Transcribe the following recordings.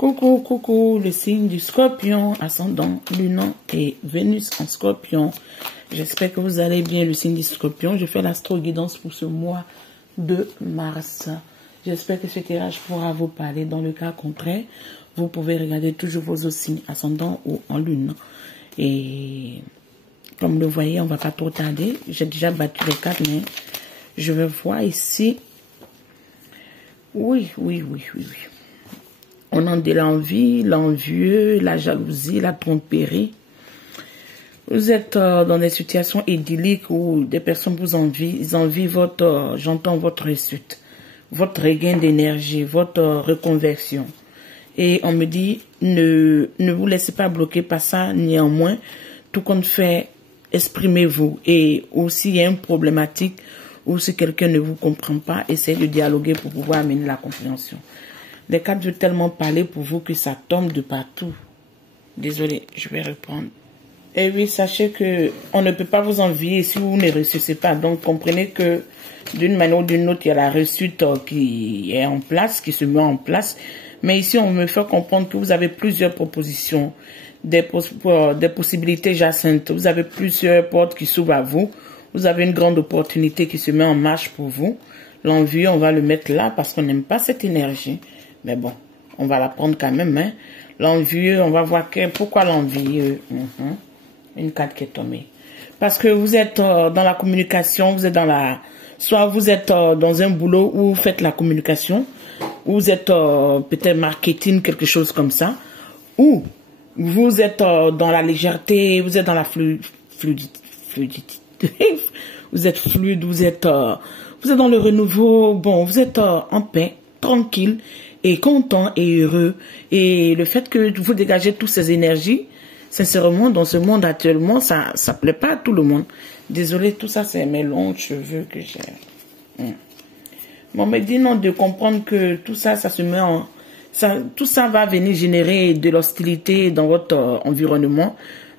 Coucou, coucou, le signe du Scorpion, ascendant, lunan et Vénus en Scorpion. J'espère que vous allez bien, le signe du Scorpion. Je fais l'astro-guidance pour ce mois de mars. J'espère que ce tirage pourra vous parler. Dans le cas contraire, vous pouvez regarder toujours vos autres signes, ascendant ou en lune. Et comme vous le voyez, on ne va pas trop tarder. J'ai déjà battu les cartes, mais je vais voir ici. Oui. On a de l'envie, l'envieux, la jalousie, la tromperie. Vous êtes dans des situations idylliques où des personnes vous envient. Ils envient votre, j'entends votre réussite, votre regain d'énergie, votre reconversion. Et on me dit, ne vous laissez pas bloquer par ça, néanmoins, tout compte fait, exprimez-vous. Et aussi, il y a une problématique où si quelqu'un ne vous comprend pas, essayez de dialoguer pour pouvoir amener la compréhension. Les cartes veulent tellement parler pour vous que ça tombe de partout. Désolé, je vais reprendre. Et oui, sachez que on ne peut pas vous envier si vous ne réussissez pas. Donc, comprenez que d'une manière ou d'une autre, il y a la réussite qui est en place, qui se met en place. Mais ici, on me fait comprendre que vous avez plusieurs propositions, des possibilités jacentes. Vous avez plusieurs portes qui s'ouvrent à vous. Vous avez une grande opportunité qui se met en marche pour vous. L'envie, on va le mettre là parce qu'on n'aime pas cette énergie. Mais bon, on va la prendre quand même. Hein. L'envie, on va voir pourquoi l'envie. Une carte qui est tombée. Parce que vous êtes dans la communication, vous êtes dans la... Soit vous êtes dans un boulot où vous faites la communication, ou vous êtes peut-être marketing, quelque chose comme ça, ou vous êtes dans la légèreté, vous êtes dans la fluidité. Vous êtes fluide, vous êtes dans le renouveau, bon, vous êtes en paix, tranquille, et content et heureux. Et le fait que vous dégagez toutes ces énergies, sincèrement, dans ce monde actuellement, ça plaît pas à tout le monde. Désolé, tout ça, c'est mes longs cheveux que j'ai. Bon, mais dis non de comprendre que tout ça, ça se met en... tout ça va venir générer de l'hostilité dans votre environnement.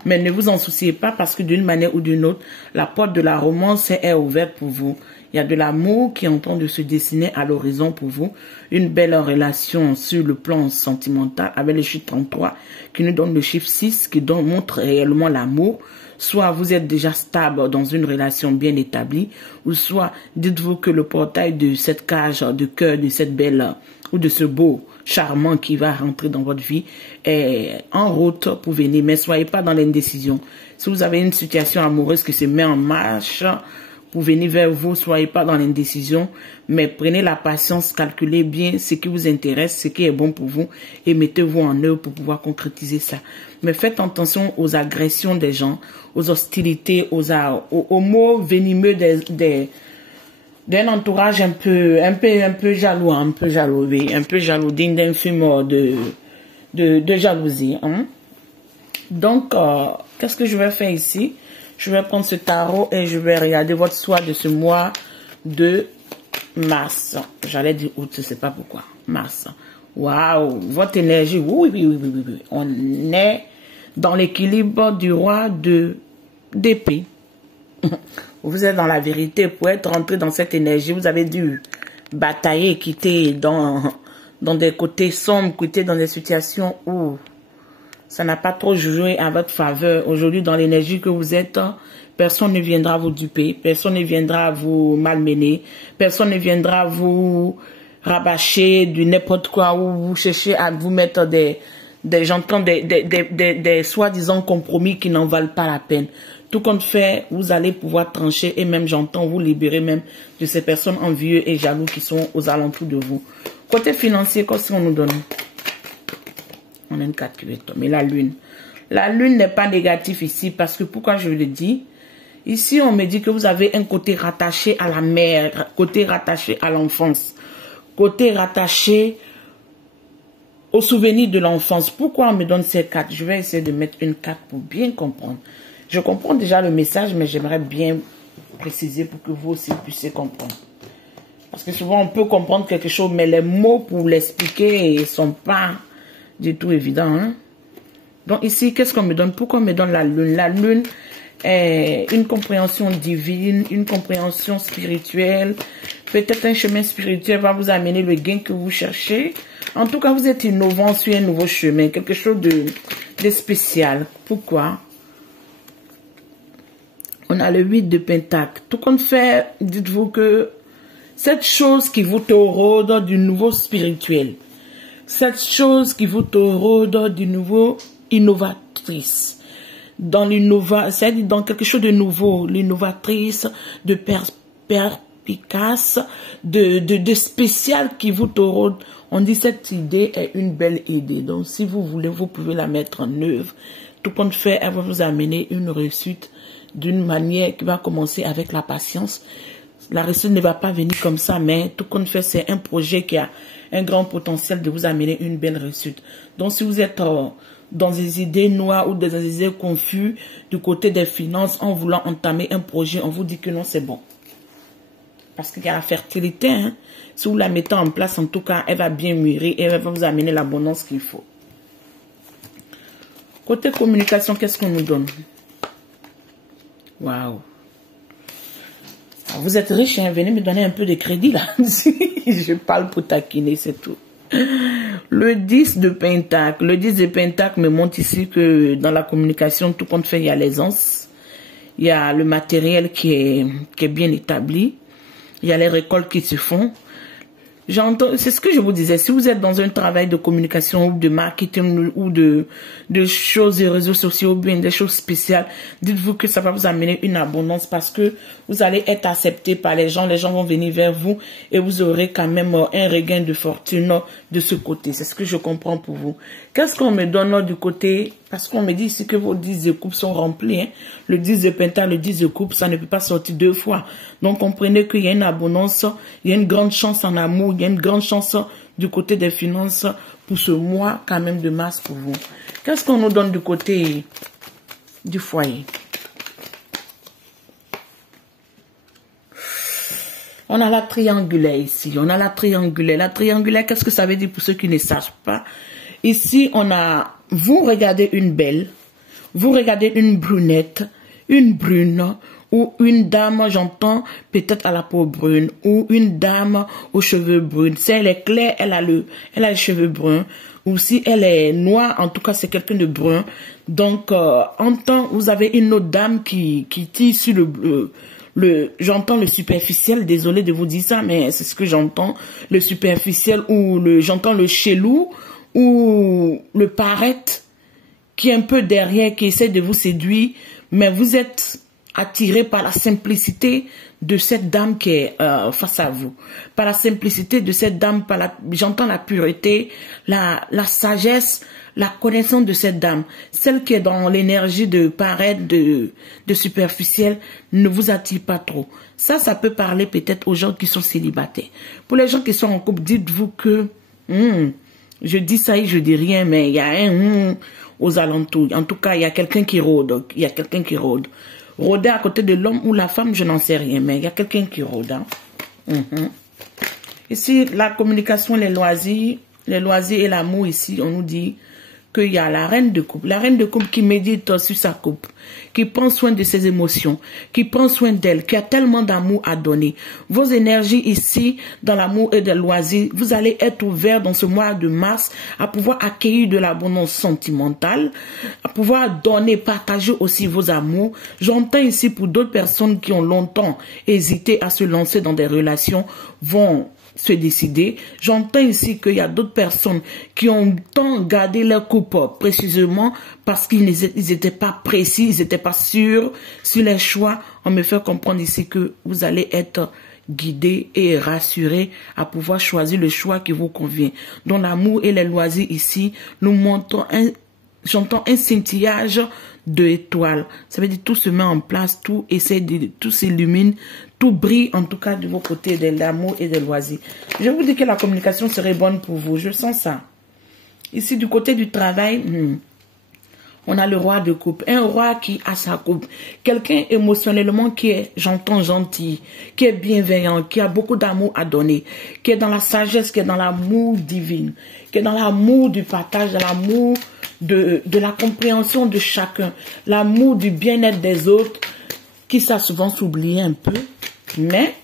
Mais ne vous en souciez pas parce que d'une manière ou d'une autre, la porte de la romance est ouverte pour vous. Il y a de l'amour qui est en train de se dessiner à l'horizon pour vous. Une belle relation sur le plan sentimental avec le chiffre 33 qui nous donne le chiffre 6 qui montre réellement l'amour. Soit vous êtes déjà stable dans une relation bien établie, ou soit dites-vous que le portail de cette cage de cœur, de cette belle ou de ce beau charmant qui va rentrer dans votre vie est en route pour venir. Mais soyez pas dans l'indécision. Si vous avez une situation amoureuse qui se met en marche pour venir vers vous, soyez pas dans l'indécision, mais prenez la patience, calculez bien ce qui vous intéresse, ce qui est bon pour vous et mettez-vous en œuvre pour pouvoir concrétiser ça. Mais faites attention aux agressions des gens, aux hostilités, aux mots venimeux d'un entourage un peu jaloux, oui, un peu jaloux, digne d'un film de jalousie. Hein? Donc, qu'est-ce que je vais faire ici? Je vais prendre ce tarot et je vais regarder votre soir de ce mois de mars. J'allais dire août, je ne sais pas pourquoi. Mars. Waouh, votre énergie, oui. On est dans l'équilibre du roi d'épée. Vous êtes dans la vérité. Pour être rentré dans cette énergie, vous avez dû batailler, quitter dans des côtés sombres, quitter dans des situations où ça n'a pas trop joué à votre faveur. Aujourd'hui, dans l'énergie que vous êtes, personne ne viendra vous duper, personne ne viendra vous malmener, personne ne viendra vous rabâcher du n'importe quoi ou vous chercher à vous mettre des soi-disant compromis qui n'en valent pas la peine. Tout compte fait, vous allez pouvoir trancher et même j'entends vous libérer même de ces personnes envieuses et jaloux qui sont aux alentours de vous. Côté financier, qu'est-ce qu'on nous donne? On a une carte qui va tomber, la lune. La lune n'est pas négative ici parce que pourquoi je le dis? Ici, on me dit que vous avez un côté rattaché à la mère, côté rattaché à l'enfance, côté rattaché au souvenir de l'enfance. Pourquoi on me donne ces cartes? Je vais essayer de mettre une carte pour bien comprendre. Je comprends déjà le message, mais j'aimerais bien préciser pour que vous aussi puissiez comprendre. Parce que souvent, on peut comprendre quelque chose, mais les mots pour l'expliquer ne sont pas du tout évident. Hein? Donc ici, qu'est-ce qu'on me donne? Pourquoi on me donne la lune? La lune est une compréhension divine, une compréhension spirituelle. Peut-être un chemin spirituel va vous amener le gain que vous cherchez. En tout cas, vous êtes innovant sur un nouveau chemin, quelque chose de spécial. Pourquoi? On a le 8 de Pentacle. Tout compte fait, dites-vous que cette chose qui vous taureaude du nouveau spirituel, cette chose qui vous taureaude du nouveau innovatrice, dans c'est-à-dire dans quelque chose de nouveau, l'innovatrice, de perspicace, de spécial qui vous taureaude. On dit cette idée est une belle idée. Donc si vous voulez, vous pouvez la mettre en œuvre. Tout compte fait, elle va vous amener une réussite d'une manière qui va commencer avec la patience. La réussite ne va pas venir comme ça, mais tout compte fait, c'est un projet qui a un grand potentiel de vous amener une belle réussite. Donc, si vous êtes dans des idées noires ou dans des idées confuses du côté des finances, en voulant entamer un projet, on vous dit que non, c'est bon. Parce qu'il y a la fertilité. Hein. Si vous la mettez en place, en tout cas, elle va bien mûrir et elle va vous amener l'abondance qu'il faut. Côté communication, qu'est-ce qu'on nous donne? Waouh! Vous êtes riche, hein? Venez me donner un peu de crédit là. Je parle pour taquiner, c'est tout. Le 10 de Pentacle. Le 10 de Pentacle me montre ici que dans la communication, tout compte fait, il y a l'aisance. Il y a le matériel qui est bien établi. Il y a les récoltes qui se font. J'entends, c'est ce que je vous disais. Si vous êtes dans un travail de communication ou de marketing ou de choses des réseaux sociaux ou bien des choses spéciales, dites-vous que ça va vous amener une abondance parce que vous allez être accepté par les gens vont venir vers vous et vous aurez quand même un regain de fortune de ce côté. C'est ce que je comprends pour vous. Qu'est-ce qu'on me donne du côté, parce qu'on me dit ici que vos 10 de coupe sont remplis, hein? Le 10 de pentacle, le 10 de coupe, ça ne peut pas sortir 2 fois. Donc comprenez qu'il y a une abondance, il y a une grande chance en amour, il y a une grande chance du côté des finances pour ce mois quand même de mars pour vous. Qu'est-ce qu'on nous donne du côté du foyer? On a la triangulaire ici, on a la triangulaire. La triangulaire, qu'est-ce que ça veut dire pour ceux qui ne savent pas? Ici, on a, vous regardez une belle, vous regardez une brunette, une brune, ou une dame, j'entends, peut-être à la peau brune, ou une dame aux cheveux bruns. Si elle est claire, elle a les cheveux bruns, ou si elle est noire, en tout cas, c'est quelqu'un de brun. Donc, en temps, vous avez une autre dame qui tire sur j'entends le superficiel, désolé de vous dire ça, mais c'est ce que j'entends, le superficiel, ou j'entends le chelou, ou le paraître, qui est un peu derrière, qui essaie de vous séduire, mais vous êtes attiré par la simplicité de cette dame qui est face à vous. Par la simplicité de cette dame, j'entends la pureté, la sagesse, la connaissance de cette dame. Celle qui est dans l'énergie de paraître, de superficiel, ne vous attire pas trop. Ça peut parler peut-être aux gens qui sont célibataires. Pour les gens qui sont en couple, dites-vous que... je dis ça et je dis rien, mais il y a un aux alentours. En tout cas, il y a quelqu'un qui rôde. Il y a quelqu'un qui rôde. Rôder à côté de l'homme ou la femme, je n'en sais rien, mais il y a quelqu'un qui rôde. Hein. Ici, la communication, les loisirs et l'amour, ici, on nous dit qu'il y a la reine de coupe. La reine de coupe qui médite sur sa coupe, qui prend soin de ses émotions, qui prend soin d'elle, qui a tellement d'amour à donner. Vos énergies ici, dans l'amour et des loisirs, vous allez être ouverts dans ce mois de mars à pouvoir accueillir de l'abondance sentimentale, à pouvoir donner, partager aussi vos amours. J'entends ici pour d'autres personnes qui ont longtemps hésité à se lancer dans des relations, vont se décider. J'entends ici qu'il y a d'autres personnes qui ont tant gardé leur couple précisément parce qu'ils n'étaient pas précis, ils n'étaient pas sûrs sur les choix. On me fait comprendre ici que vous allez être guidé et rassuré à pouvoir choisir le choix qui vous convient. Dans l'amour et les loisirs ici, nous montrons j'entends un scintillage de étoiles. Ça veut dire tout se met en place, tout s'illumine, tout brille en tout cas de vos côtés de l'amour et des loisirs. Je vous dis que la communication serait bonne pour vous. Je sens ça. Ici du côté du travail, on a le roi de coupe. Un roi qui a sa coupe. Quelqu'un émotionnellement qui est, j'entends, gentil, qui est bienveillant, qui a beaucoup d'amour à donner, qui est dans la sagesse, qui est dans l'amour divin, qui est dans l'amour du partage, dans l'amour de la compréhension de chacun, l'amour du bien-être des autres, qui ça souvent s'oublie un peu, mais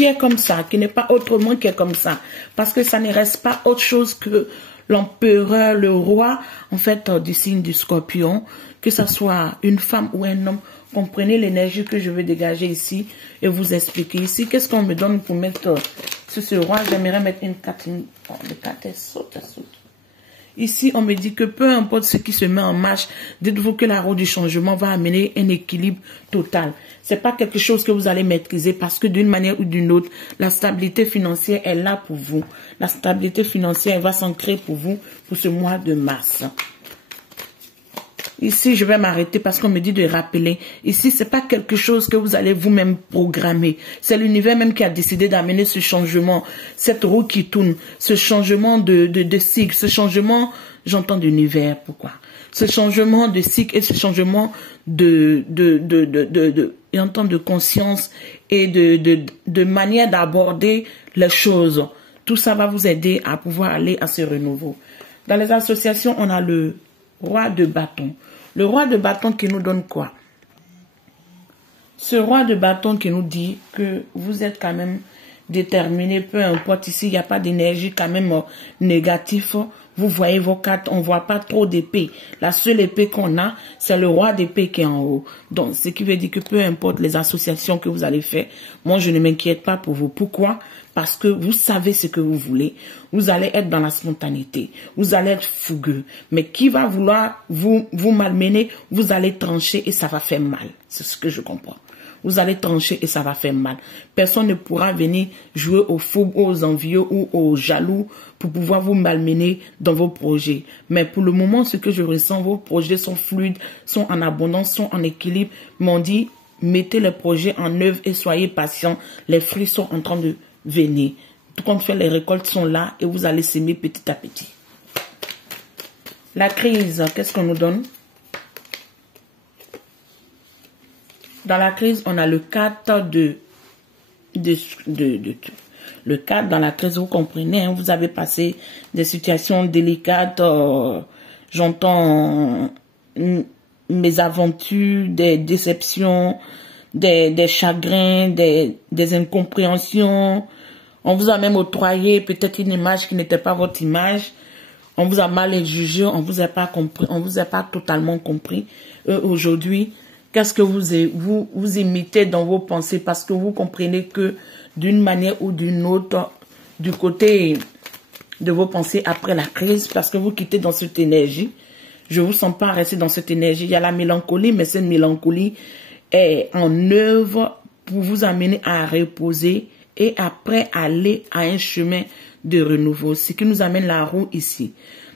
qui est comme ça, qui n'est pas autrement qui est comme ça. Parce que ça ne reste pas autre chose que l'empereur, le roi, en fait, du signe du Scorpion, que ce soit une femme ou un homme. Comprenez l'énergie que je veux dégager ici et vous expliquer ici. Qu'est-ce qu'on me donne pour mettre sur ce roi? J'aimerais mettre une carte. Oh, le carte, elle saute, elle saute. Ici, on me dit que peu importe ce qui se met en marche, dites-vous que la roue du changement va amener un équilibre total. C'est pas quelque chose que vous allez maîtriser parce que d'une manière ou d'une autre, la stabilité financière est là pour vous. La stabilité financière va s'ancrer pour vous pour ce mois de mars. Ici, je vais m'arrêter parce qu'on me dit de rappeler. Ici, c'est pas quelque chose que vous allez vous-même programmer. C'est l'univers même qui a décidé d'amener ce changement, cette roue qui tourne, ce changement de cycle, ce changement, j'entends d'univers, pourquoi? Ce changement de cycle et ce changement de conscience et de manière d'aborder les choses. Tout ça va vous aider à pouvoir aller à ce renouveau. Dans les associations, on a le roi de bâton. Le roi de bâton qui nous donne quoi? Ce roi de bâton qui nous dit que vous êtes quand même déterminé, peu importe ici, il n'y a pas d'énergie quand même négative. Vous voyez vos cartes, on ne voit pas trop d'épées. La seule épée qu'on a, c'est le roi d'épée qui est en haut. Donc, ce qui veut dire que peu importe les associations que vous allez faire, moi je ne m'inquiète pas pour vous. Pourquoi? Parce que vous savez ce que vous voulez. Vous allez être dans la spontanéité. Vous allez être fougueux. Mais qui va vouloir vous malmener, vous allez trancher et ça va faire mal. C'est ce que je comprends. Vous allez trancher et ça va faire mal. Personne ne pourra venir jouer aux fous, aux envieux ou aux jaloux pour pouvoir vous malmener dans vos projets. Mais pour le moment, ce que je ressens, vos projets sont fluides, sont en abondance, sont en équilibre. Mais on dit, mettez les projets en œuvre et soyez patients. Les fruits sont en train de venir. Tout compte fait, les récoltes sont là et vous allez s'aimer petit à petit. La crise, qu'est-ce qu'on nous donne? Dans la crise, on a le 4 le 4 dans la crise, vous comprenez, hein, vous avez passé des situations délicates, j'entends mes aventures, des déceptions, des chagrins, des incompréhensions. On vous a même octroyé peut-être une image qui n'était pas votre image. On vous a mal jugé, on vous a pas compris, on vous a pas totalement compris. Aujourd'hui, qu'est-ce que vous imitez dans vos pensées parce que vous comprenez que d'une manière ou d'une autre, du côté de vos pensées après la crise, parce que vous quittez dans cette énergie, je vous sens pas rester dans cette énergie. Il y a la mélancolie, mais cette mélancolie est en œuvre pour vous amener à reposer et après aller à un chemin de renouveau. Ce qui nous amène la roue ici.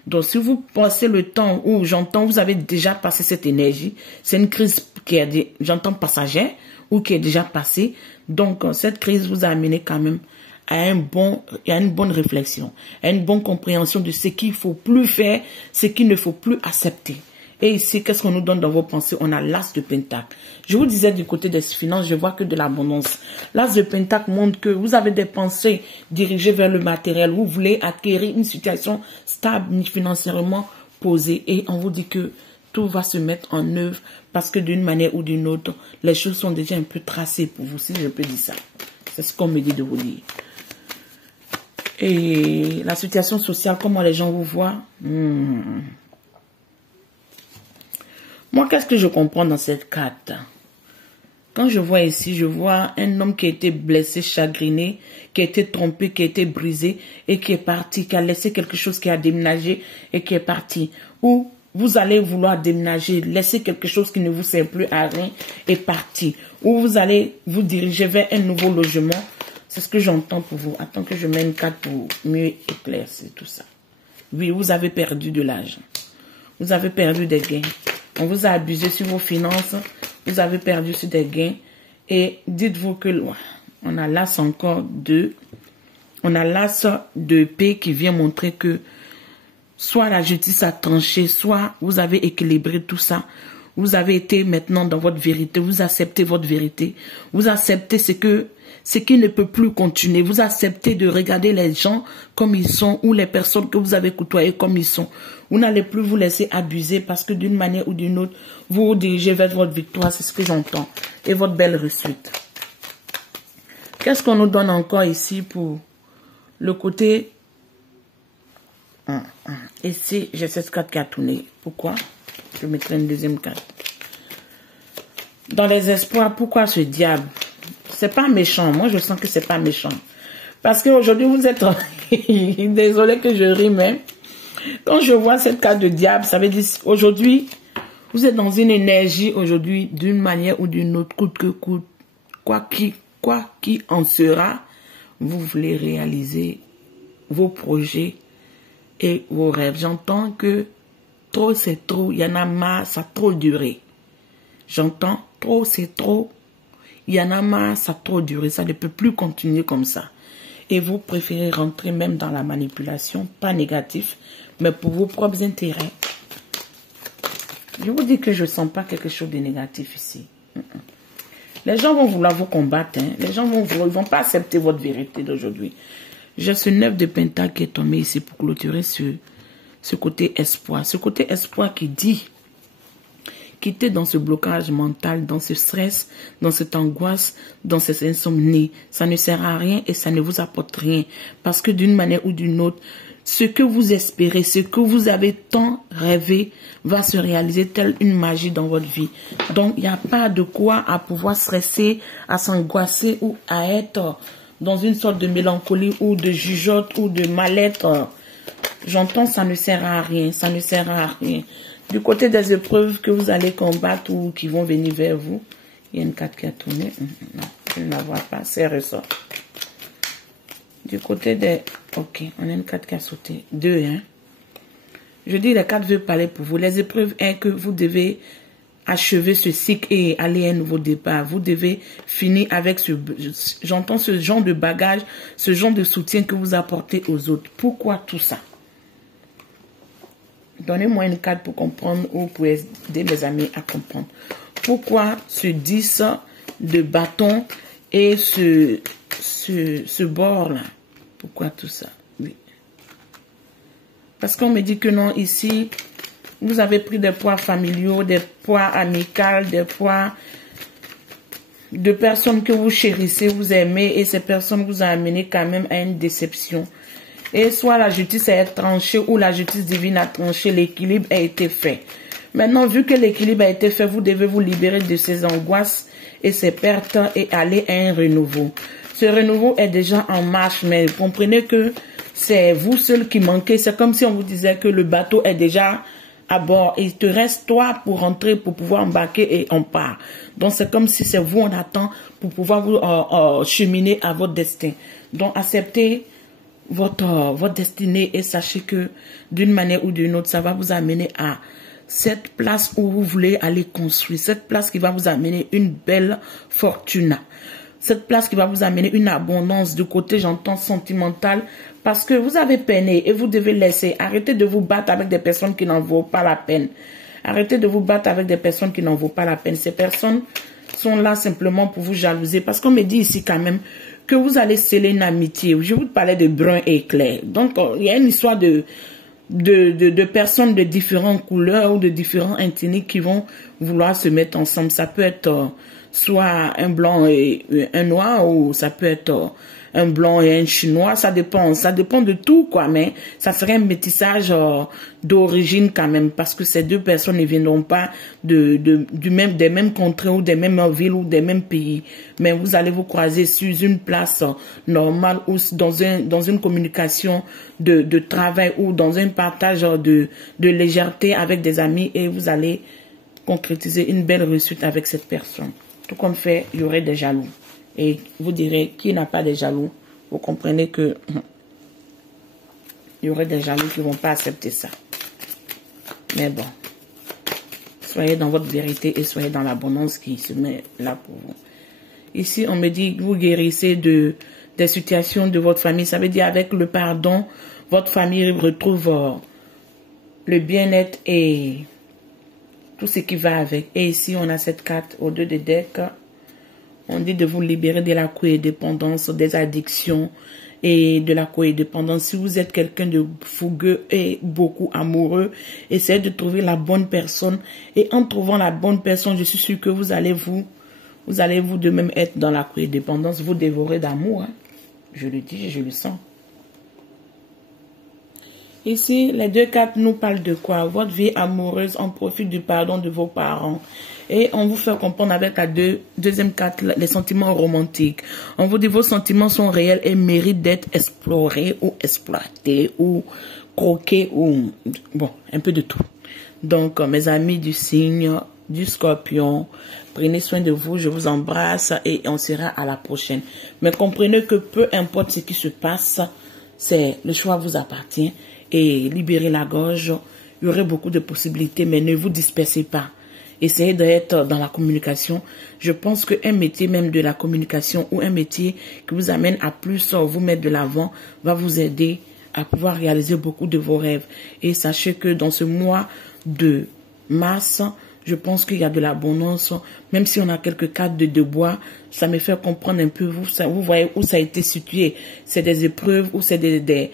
Donc, si vous passez le temps où j'entends, vous avez déjà passé cette énergie, c'est une crise qui est, j'entends, passagère ou qui est déjà passée. Donc, cette crise vous a amené quand même à une bonne réflexion, à une bonne compréhension de ce qu'il ne faut plus faire, ce qu'il ne faut plus accepter. Et ici, qu'est-ce qu'on nous donne dans vos pensées? On a l'as de pentacle. Je vous disais du côté des finances, je vois que de l'abondance. L'as de pentacle montre que vous avez des pensées dirigées vers le matériel. Vous voulez acquérir une situation stable, financièrement posée. Et on vous dit que tout va se mettre en œuvre parce que d'une manière ou d'une autre, les choses sont déjà un peu tracées pour vous, si je peux dire ça. C'est ce qu'on me dit de vous dire. Et la situation sociale, comment les gens vous voient? Moi, qu'est-ce que je comprends dans cette carte? Quand je vois ici, je vois un homme qui a été blessé, chagriné, qui a été trompé, qui a été brisé et qui est parti, qui a laissé quelque chose, qui a déménagé et qui est parti. Ou vous allez vouloir déménager, laisser quelque chose qui ne vous sert plus à rien et partir. Ou vous allez vous diriger vers un nouveau logement. C'est ce que j'entends pour vous. Attends que je mette une carte pour mieux éclaircir tout ça. Oui, vous avez perdu de l'argent. Vous avez perdu des gains. On vous a abusé sur vos finances. Vous avez perdu sur des gains. Et dites-vous que on a l'as encore on a l'as de paix qui vient montrer que soit la justice a tranché, soit vous avez équilibré tout ça. Vous avez été maintenant dans votre vérité. Vous acceptez votre vérité. Vous acceptez ce qui ne peut plus continuer. Vous acceptez de regarder les gens comme ils sont ou les personnes que vous avez côtoyées comme ils sont. Vous n'allez plus vous laisser abuser parce que d'une manière ou d'une autre, vous vous dirigez vers votre victoire. C'est ce que j'entends. Et votre belle réussite. Qu'est-ce qu'on nous donne encore ici pour le côté... Ici, j'ai cette carte qui a tourné. Pourquoi? Je mettrai une deuxième carte. Dans les espoirs, pourquoi ce diable? C'est pas méchant. Moi, je sens que c'est pas méchant. Parce qu'aujourd'hui, vous êtes... Désolé que je ris, mais... Quand je vois cette carte de diable, ça veut dire... Aujourd'hui, vous êtes dans une énergie, aujourd'hui, d'une manière ou d'une autre, coûte que coûte. Quoi qui en sera, vous voulez réaliser vos projets et vos rêves. J'entends que trop c'est trop, il y en a marre, ça a trop duré. J'entends trop c'est trop, il y en a marre, ça a trop duré, ça ne peut plus continuer comme ça. Et vous préférez rentrer même dans la manipulation, pas négatif, mais pour vos propres intérêts. Je vous dis que je ne sens pas quelque chose de négatif ici. Les gens vont vouloir vous combattre. Hein. Les gens ils vont pas accepter votre vérité d'aujourd'hui. J'ai ce 9 de Pentacle qui est tombé ici pour clôturer ce côté espoir. Ce côté espoir qui dit quitter dans ce blocage mental, dans ce stress, dans cette angoisse, dans cette insomnie. Ça ne sert à rien et ça ne vous apporte rien. Parce que d'une manière ou d'une autre, ce que vous espérez, ce que vous avez tant rêvé va se réaliser telle une magie dans votre vie. Donc, il n'y a pas de quoi à pouvoir stresser, à s'angoisser ou à être dans une sorte de mélancolie ou de jugeote ou de mal-être. J'entends, ça ne sert à rien, ça ne sert à rien. Du côté des épreuves que vous allez combattre ou qui vont venir vers vous, il y a une carte qui a tourné. Non, je ne la vois pas, c'est ressort. Du côté des... Ok, on a une carte qui a sauté. 2, hein. Je dis, la carte veut parler pour vous. Les épreuves est que vous devez achever ce cycle et aller à un nouveau départ. Vous devez finir avec ce... J'entends ce genre de bagage, ce genre de soutien que vous apportez aux autres. Pourquoi tout ça? Donnez-moi une carte pour comprendre ou pour aider mes amis à comprendre. Pourquoi ce 10 de bâton et ce bord-là? Pourquoi tout ça? Oui. Parce qu'on me dit que non, ici, vous avez pris des poids familiaux, des poids amicaux, des poids de personnes que vous chérissez, vous aimez, et ces personnes vous ont amené quand même à une déception. Et soit la justice a été tranchée ou la justice divine a tranché, l'équilibre a été fait. Maintenant, vu que l'équilibre a été fait, vous devez vous libérer de ces angoisses et ces pertes et aller à un renouveau. Ce renouveau est déjà en marche, mais vous comprenez que c'est vous seul qui manquez. C'est comme si on vous disait que le bateau est déjà à bord. Il te reste toi pour rentrer, pour pouvoir embarquer et on part. Donc c'est comme si c'est vous on attend pour pouvoir vous cheminer à votre destin. Donc acceptez votre destinée et sachez que d'une manière ou d'une autre, ça va vous amener à cette place où vous voulez aller construire. Cette place qui va vous amener une belle fortune. Cette place qui va vous amener une abondance du côté, j'entends, sentimental. Parce que vous avez peiné et vous devez laisser. Arrêtez de vous battre avec des personnes qui n'en vaut pas la peine. Arrêtez de vous battre avec des personnes qui n'en vaut pas la peine. Ces personnes sont là simplement pour vous jalouser. Parce qu'on me dit ici quand même que vous allez sceller une amitié. Je vous parlais de brun et clair. Donc, il y a une histoire de personnes de différentes couleurs ou de différents ethniques qui vont vouloir se mettre ensemble. Ça peut être soit un blanc et un noir, ou ça peut être un blanc et un chinois, ça dépend de tout, quoi, mais ça serait un métissage d'origine quand même, parce que ces deux personnes ne viendront pas des mêmes contrées ou des mêmes villes ou des mêmes pays, mais vous allez vous croiser sur une place normale ou dans une communication de travail ou dans un partage de légèreté avec des amis, et vous allez concrétiser une belle réussite avec cette personne. Tout comme fait, il y aurait des jaloux. Et vous direz, qui n'a pas de jaloux? Vous comprenez que il y aurait des jaloux qui ne vont pas accepter ça. Mais bon, soyez dans votre vérité et soyez dans l'abondance qui se met là pour vous. Ici, on me dit que vous guérissez des situations de votre famille. Ça veut dire avec le pardon, votre famille retrouve le bien-être et tout ce qui va avec. Et ici, on a cette carte au 2 de deck. On dit de vous libérer de la codépendance, des addictions et de la codépendance. Si vous êtes quelqu'un de fougueux et beaucoup amoureux, essayez de trouver la bonne personne. Et en trouvant la bonne personne, je suis sûre que vous allez vous Vous allez vous de même être dans la codépendance, vous dévorer d'amour. Hein. Je le dis, je le sens. Ici, les 2 cartes nous parlent de quoi? Votre vie amoureuse, on profite du pardon de vos parents. Et on vous fait comprendre avec la deuxième carte, les sentiments romantiques. On vous dit vos sentiments sont réels et méritent d'être explorés ou exploités ou croqués ou... Bon, un peu de tout. Donc, mes amis du signe du Scorpion, prenez soin de vous, je vous embrasse et on sera à la prochaine. Mais comprenez que peu importe ce qui se passe, le choix vous appartient et libérez la gorge. Il y aurait beaucoup de possibilités, mais ne vous dispersez pas. Essayez d'être dans la communication. Je pense qu'un métier même de la communication ou un métier qui vous amène à plus vous mettre de l'avant va vous aider à pouvoir réaliser beaucoup de vos rêves. Et sachez que dans ce mois de mars, je pense qu'il y a de l'abondance. Même si on a quelques cartes de bois, ça me fait comprendre un peu, vous voyez où ça a été situé. C'est des épreuves ou c'est des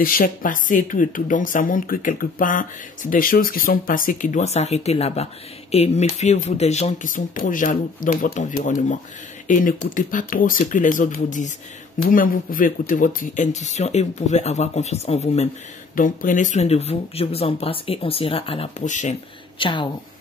échecs passés et tout. Donc ça montre que quelque part, c'est des choses qui sont passées qui doivent s'arrêter là-bas. Et méfiez-vous des gens qui sont trop jaloux dans votre environnement. Et n'écoutez pas trop ce que les autres vous disent. Vous-même, vous pouvez écouter votre intuition et vous pouvez avoir confiance en vous-même. Donc, prenez soin de vous. Je vous embrasse et on sera à la prochaine. Ciao.